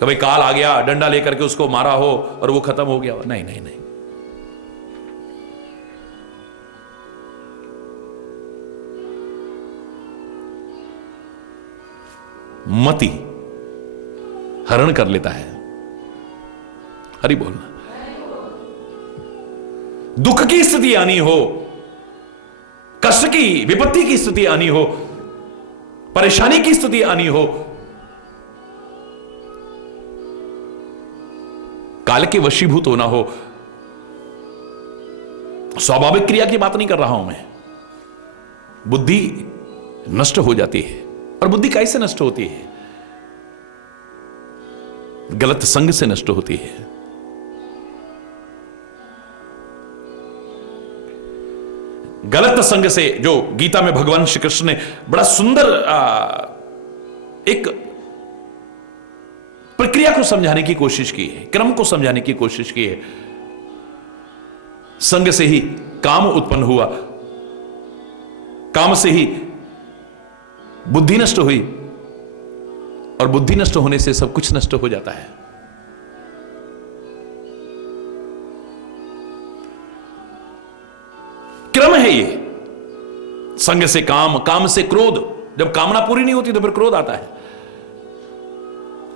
कभी काल आ गया, डंडा लेकर के उसको मारा हो और वो खत्म हो गया, नहीं नहीं नहीं। मति हरण कर लेता है। हरि बोलना। दुख की स्थिति आनी हो, कष्ट की विपत्ति की स्थिति आनी हो, परेशानी की स्थिति आनी हो, काल के वशीभूत होना हो, स्वाभाविक क्रिया की बात नहीं कर रहा हूं मैं, बुद्धि नष्ट हो जाती है। और बुद्धि कैसे नष्ट होती है? गलत संग से नष्ट होती है। गलत संग से, जो गीता में भगवान श्री कृष्ण ने बड़ा सुंदर एक प्रक्रिया को समझाने की कोशिश की है, क्रम को समझाने की कोशिश की है। संग से ही काम उत्पन्न हुआ, काम से ही बुद्धि नष्ट हुई, और बुद्धि नष्ट होने से सब कुछ नष्ट हो जाता है। क्रम है ये। संग से काम, काम से क्रोध। जब कामना पूरी नहीं होती तो फिर क्रोध आता है।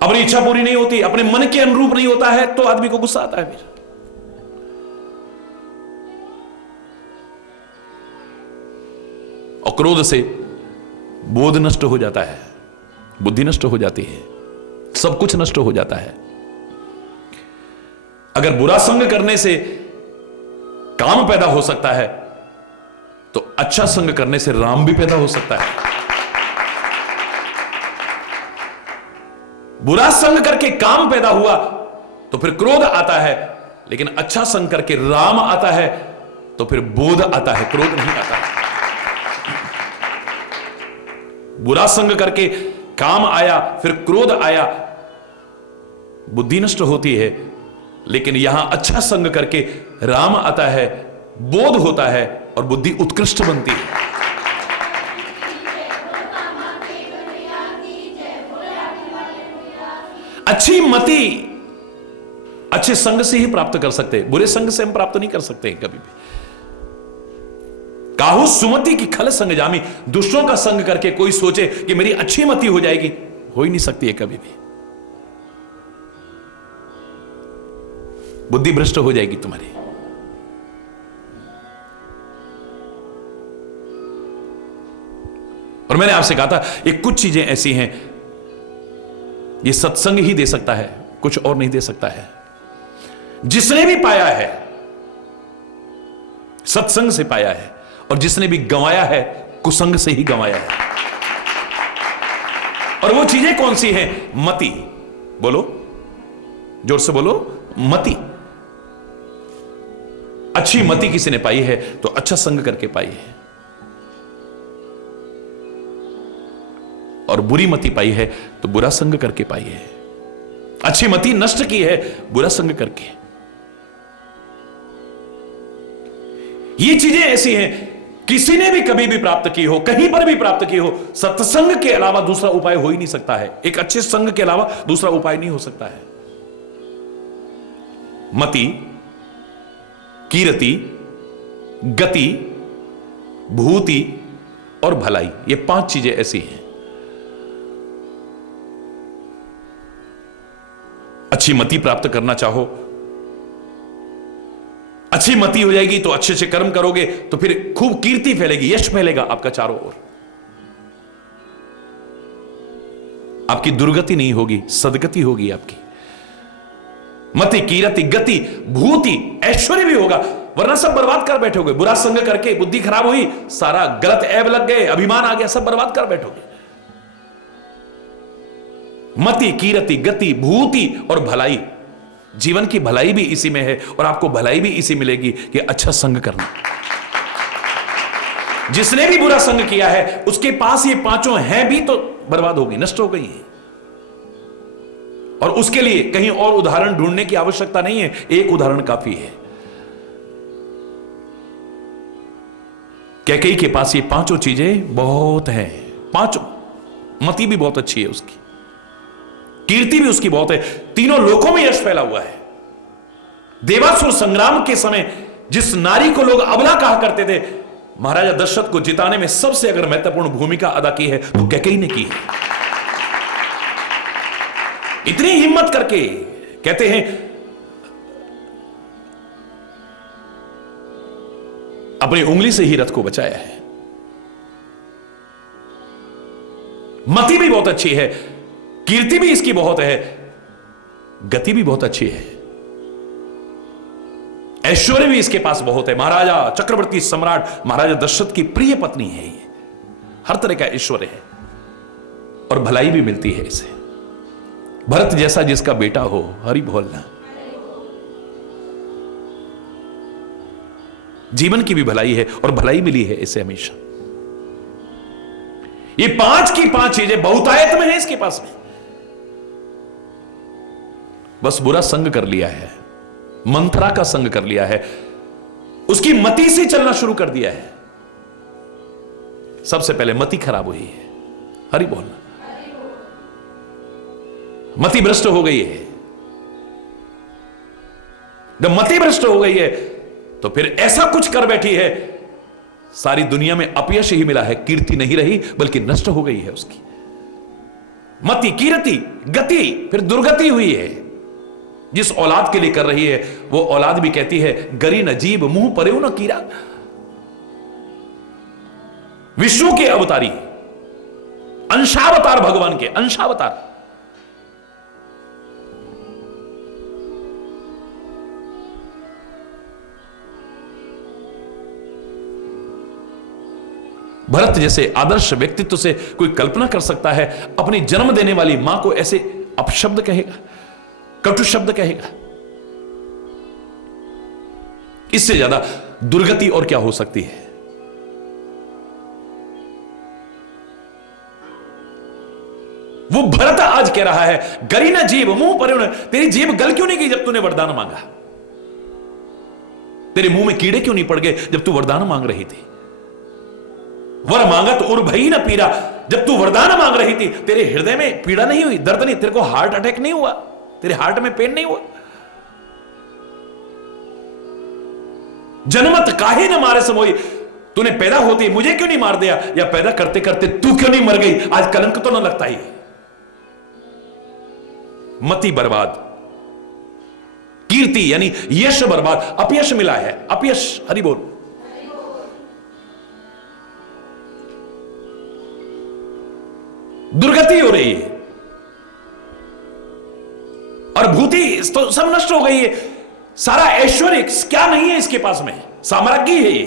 अपनी इच्छा पूरी नहीं होती, अपने मन के अनुरूप नहीं होता है तो आदमी को गुस्सा आता है। फिर और क्रोध से बोध नष्ट हो जाता है, बुद्धि नष्ट हो जाती है, सब कुछ नष्ट हो जाता है। अगर बुरा संग करने से काम पैदा हो सकता है तो अच्छा संग करने से राम भी पैदा हो सकता है। बुरा संग करके काम पैदा हुआ तो फिर क्रोध आता है, लेकिन अच्छा संग करके राम आता है तो फिर बोध आता है, क्रोध नहीं आता है। बुरा संग करके काम आया, फिर क्रोध आया, बुद्धि नष्ट होती है। लेकिन यहां अच्छा संग करके राम आता है, बोध होता है और बुद्धि उत्कृष्ट बनती है। अच्छी मति अच्छे संग से ही प्राप्त कर सकते हैं, बुरे संग से हम प्राप्त नहीं कर सकते हैं कभी भी। काहू सुमति की खल संग जामी, दुष्टों का संग करके कोई सोचे कि मेरी अच्छी मति हो जाएगी, हो ही नहीं सकती है कभी भी। बुद्धि भ्रष्ट हो जाएगी तुम्हारी। और मैंने आपसे कहा था ये कुछ चीजें ऐसी हैं, ये सत्संग ही दे सकता है, कुछ और नहीं दे सकता है। जिसने भी पाया है सत्संग से पाया है, और जिसने भी गंवाया है कुसंग से ही गंवाया है। और वो चीजें कौन सी हैं? मति। बोलो, जोर से बोलो, मति। अच्छी मति किसी ने पाई है तो अच्छा संग करके पाई है, और बुरी मति पाई है तो बुरा संग करके पाई है। अच्छी मति नष्ट की है बुरा संग करके। ये चीजें ऐसी हैं, किसी ने भी कभी भी प्राप्त की हो, कहीं पर भी प्राप्त की हो, सत्संग के अलावा दूसरा उपाय हो ही नहीं सकता है। एक अच्छे संग के अलावा दूसरा उपाय नहीं हो सकता है। मति, कीर्ति, गति, भूति और भलाई, ये 5 चीजें ऐसी हैं। अच्छी मति प्राप्त करना चाहो, अच्छी मति हो जाएगी तो अच्छे से कर्म करोगे तो फिर खूब कीर्ति फैलेगी, यश फैलेगा आपका चारों ओर। आपकी दुर्गति नहीं होगी, सदगति होगी आपकी। मति, कीर्ति, गति, भूति, ऐश्वर्य भी होगा, वरना सब बर्बाद कर बैठोगे। बुरा संग करके बुद्धि खराब हुई, सारा गलत ऐब लग गए, अभिमान आ गया, सब बर्बाद कर बैठोगे। मति, कीर्ति, गति, भूति और भलाई, जीवन की भलाई भी इसी में है, और आपको भलाई भी इसी मिलेगी कि अच्छा संग करना। जिसने भी बुरा संग किया है उसके पास ये 5 हैं भी तो बर्बाद हो गई, नष्ट हो गई है। और उसके लिए कहीं और उदाहरण ढूंढने की आवश्यकता नहीं है, एक उदाहरण काफी है। कैकेयी के पास ये 5 चीजें बहुत हैं, 5। मति भी बहुत अच्छी है उसकी, कीर्ति भी उसकी बहुत है, तीनों लोकों में यश फैला हुआ है। देवासुर संग्राम के समय जिस नारी को लोग अबला कहा करते थे, महाराजा दशरथ को जिताने में सबसे अगर महत्वपूर्ण भूमिका अदा की है तो कैकेयी ने की है। इतनी हिम्मत करके कहते हैं अपनी उंगली से ही रथ को बचाया है। मति भी बहुत अच्छी है, कीर्ति भी इसकी बहुत है, गति भी बहुत अच्छी है, ऐश्वर्य भी इसके पास बहुत है। महाराजा चक्रवर्ती सम्राट महाराजा दशरथ की प्रिय पत्नी है ये, हर तरह का ऐश्वर्य है और भलाई भी मिलती है इसे। भरत जैसा जिसका बेटा हो, हरि बोलना। जीवन की भी भलाई है और भलाई मिली है इसे हमेशा। ये पांच की पांच चीजें बहुतायत में है इसके पास में। बस बुरा संग कर लिया है, मंथरा का संग कर लिया है, उसकी मति से चलना शुरू कर दिया है। सबसे पहले मति खराब हुई है, हरि बोलना। मति भ्रष्ट हो गई है। जब मति भ्रष्ट हो गई है तो फिर ऐसा कुछ कर बैठी है, सारी दुनिया में अपयश ही मिला है, कीर्ति नहीं रही बल्कि नष्ट हो गई है उसकी। मति, कीर्ति, गति, फिर दुर्गति हुई है। जिस औलाद के लिए कर रही है वो औलाद भी कहती है गरी न जीव मुंह परेऊ न कीरा। विष्णु के अवतारी, अंशावतार, भगवान के अंशावतार। भरत जैसे आदर्श व्यक्तित्व से कोई कल्पना कर सकता है अपनी जन्म देने वाली मां को ऐसे अपशब्द कहेगा, कटु शब्द कहेगा? इससे ज्यादा दुर्गति और क्या हो सकती है? वो भरत आज कह रहा है गरी न जीभ मुंह पर, तेरी जीभ गल क्यों नहीं गई जब तूने वरदान मांगा? तेरे मुंह में कीड़े क्यों नहीं पड़ गए जब तू वरदान मांग रही थी? वर मांगत उर भई न पीड़ा, जब तू वरदान मांग रही थी तेरे हृदय में पीड़ा नहीं हुई, दर्द नहीं, तेरे को हार्ट अटैक नहीं हुआ, तेरे हार्ट में पेन नहीं हुआ? जनमत काहे न मारे समोई, तूने पैदा होती मुझे क्यों नहीं मार दिया, या पैदा करते करते तू क्यों नहीं मर गई? आज कलंक तो न लगता ही। मति बर्बाद, कीर्ति यानी यश बर्बाद, अपयश मिला है, अपयश, हरि बोल। दुर्गति हो रही है और भूति तो सब नष्ट हो गई है। सारा ऐश्वर्य क्या नहीं है इसके पास में, साम्राज्य है ये।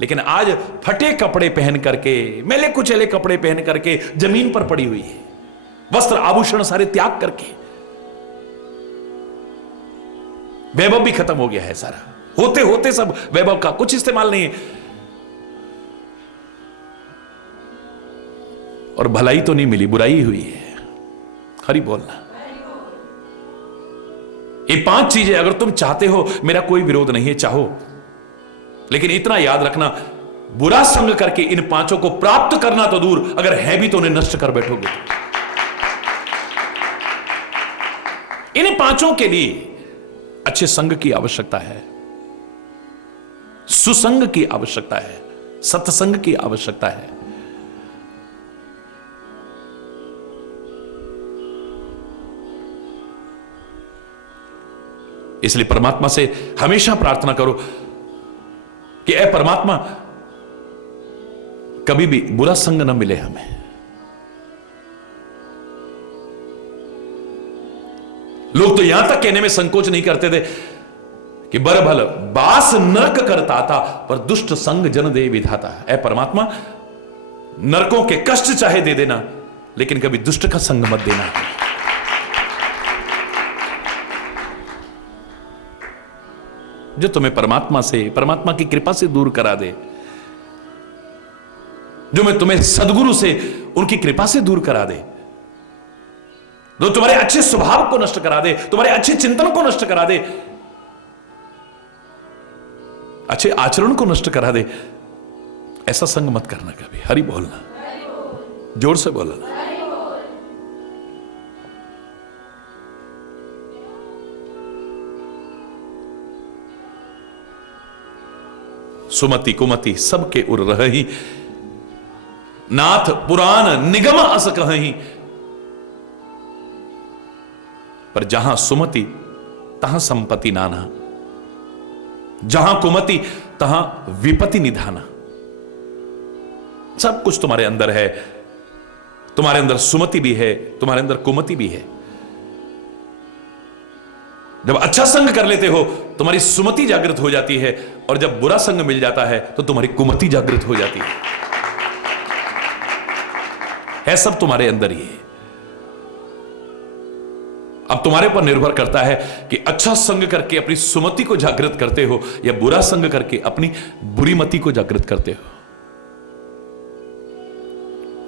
लेकिन आज फटे कपड़े पहन करके, मैले कुचले कपड़े पहन करके जमीन पर पड़ी हुई है, वस्त्र आभूषण सारे त्याग करके। वैभव भी खत्म हो गया है सारा, होते होते सब वैभव का कुछ इस्तेमाल नहीं है। और भलाई तो नहीं मिली, बुराई हुई है, खरी बोलना। ये पांच चीजें अगर तुम चाहते हो, मेरा कोई विरोध नहीं है, चाहो, लेकिन इतना याद रखना, बुरा संग करके इन पांचों को प्राप्त करना तो दूर, अगर है भी तो उन्हें नष्ट कर बैठोगे। इन पांचों के लिए अच्छे संग की आवश्यकता है, सुसंग की आवश्यकता है, सत्संग की आवश्यकता है। इसलिए परमात्मा से हमेशा प्रार्थना करो कि ऐ परमात्मा, कभी भी बुरा संग न मिले हमें। लोग तो यहां तक कहने में संकोच नहीं करते थे कि बर भल बास नरक करता था, पर दुष्ट संग जन दे विधाता। ऐ परमात्मा, नरकों के कष्ट चाहे दे देना, लेकिन कभी दुष्ट का संग मत देना। जो तुम्हें परमात्मा से, परमात्मा की कृपा से दूर करा दे, जो मैं तुम्हें सदगुरु से, उनकी कृपा से दूर करा दे, जो तुम्हारे अच्छे स्वभाव को नष्ट करा दे, तुम्हारे अच्छे चिंतन को नष्ट करा दे, अच्छे आचरण को नष्ट करा दे, ऐसा संग मत करना कभी। हरि बोलना, जोर से बोलना। सुमति कुमति सबके उर रही, नाथ पुराण निगम अस कहीं, पर जहां सुमति तहां संपत्ति नाना, जहां कुमति तहां विपत्ति निधाना। सब कुछ तुम्हारे अंदर है, तुम्हारे अंदर सुमति भी है, तुम्हारे अंदर कुमति भी है। जब अच्छा संग कर लेते हो तुम्हारी सुमति जागृत हो जाती है, और जब बुरा संग मिल जाता है तो तुम्हारी कुमति जागृत हो जाती है सब तुम्हारे अंदर ही है। अब तुम्हारे ऊपर निर्भर करता है कि अच्छा संग करके अपनी सुमति को जागृत करते हो या बुरा संग करके अपनी बुरी मति को जागृत करते हो।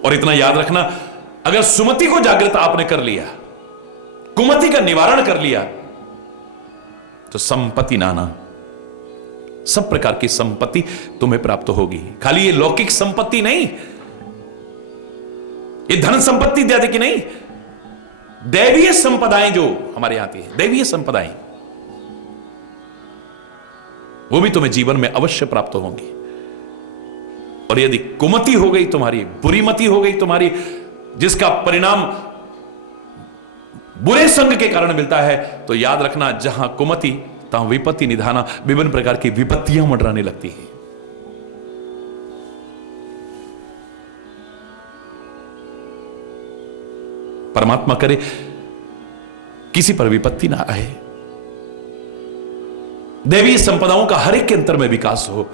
और इतना याद रखना, अगर सुमति को जागृत आपने कर लिया, कुमति का निवारण कर लिया, तो संपत्ति नाना, सब प्रकार की संपत्ति तुम्हें प्राप्त होगी। खाली ये लौकिक संपत्ति नहीं, ये धन संपत्ति इत्यादि की नहीं, दैवीय संपदाएं जो हमारे यहां आती है, दैवीय संपदाएं, वो भी तुम्हें जीवन में अवश्य प्राप्त होंगी। और यदि कुमति हो गई तुम्हारी, बुरी मति हो गई तुम्हारी, जिसका परिणाम बुरे संग के कारण मिलता है, तो याद रखना, जहां कुमति तहां विपत्ति निधाना, विभिन्न प्रकार की विपत्तियां मंडराने लगती है। परमात्मा करे किसी पर विपत्ति ना आए, दैवीय संपदाओं का हर एक के अंतर में विकास हो।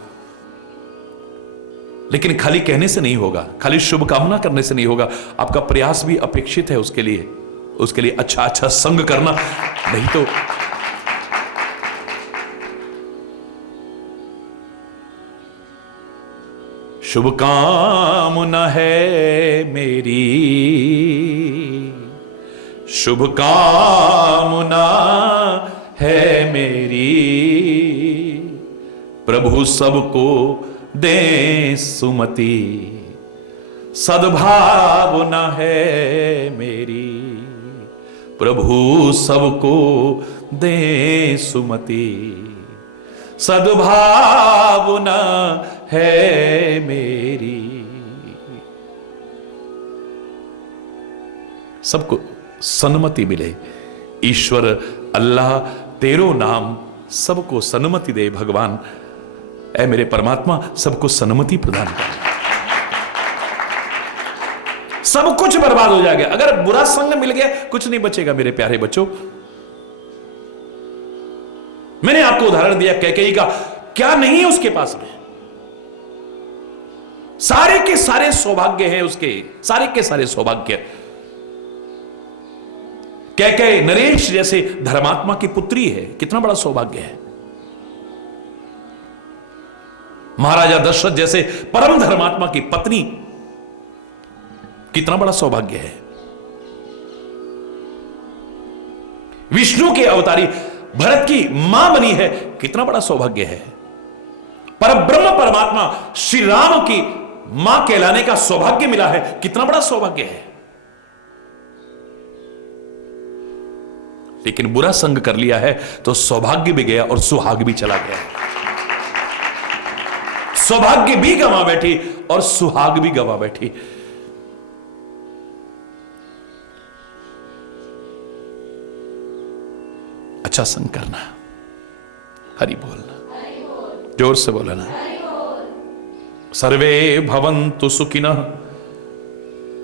लेकिन खाली कहने से नहीं होगा, खाली शुभकामना करने से नहीं होगा, आपका प्रयास भी अपेक्षित है उसके लिए। उसके लिए अच्छा अच्छा संग करना, नहीं तो शुभकामना है मेरी, शुभकामना है मेरी, प्रभु सबको दे सुमति, सद्भावना है मेरी, प्रभु सबको दे सुमति, सद्भावना है मेरी। सबको सन्मति मिले। ईश्वर अल्लाह तेरो नाम सबको सन्मति दे भगवान। ऐ मेरे परमात्मा, सबको सन्मति प्रदान कर। सब कुछ बर्बाद हो जाएगा अगर बुरा संग मिल गया, कुछ नहीं बचेगा मेरे प्यारे बच्चों। मैंने आपको उदाहरण दिया कैकेयी का, क्या नहीं है उसके पास में, सारे के सारे सौभाग्य हैं उसके, सारे के सारे सौभाग्य। कैकेयी नरेश जैसे धर्मात्मा की पुत्री है, कितना बड़ा सौभाग्य है। महाराजा दशरथ जैसे परम धर्मात्मा की पत्नी, कितना बड़ा सौभाग्य है। विष्णु के अवतारी भरत की मां बनी है, कितना बड़ा सौभाग्य है। परब्रह्म परमात्मा श्री राम की मां कहलाने का सौभाग्य मिला है, कितना बड़ा सौभाग्य है। लेकिन बुरा संग कर लिया है तो सौभाग्य भी गया और सुहाग भी चला गया। सौभाग्य भी गंवा बैठी और सुहाग भी गंवा बैठी। अच्छा संग करना, हरि बोलना, जोर से बोलना। सर्वे भवन्तु सुखिनः,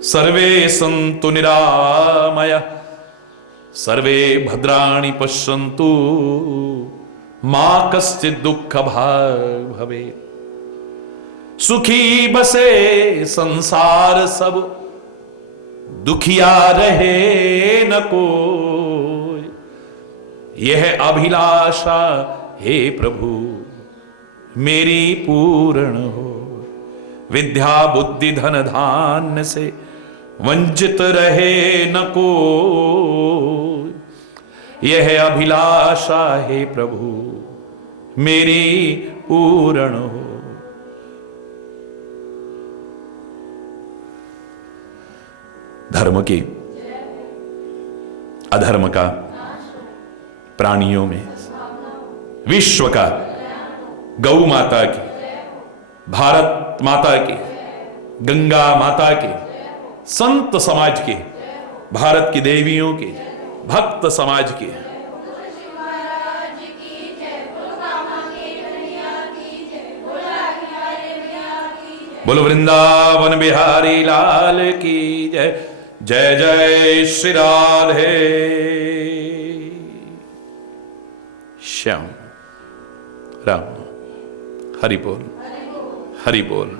सर्वे सन्तु निरामया, सर्वे भद्राणि पश्यन्तु, मा कश्चित् दुःख भाग् भवेत्। सुखी बसे संसार सब, दुखिया रहे न कोई, यह अभिलाषा हे प्रभु मेरी पूर्ण हो। विद्या बुद्धि धन धान्य से वंचित रहे न कोई, यह अभिलाषा हे प्रभु मेरी पूर्ण हो। धर्म की, अधर्म का, प्राणियों में, विश्व का, गौ माता की, भारत माता की, गंगा माता की, संत समाज की, भारत की देवियों की, भक्त समाज की। बोलो वृंदावन बिहारी लाल की जय। जय जय श्री राधे श्याम राम। हरि बोल, हरि बोल।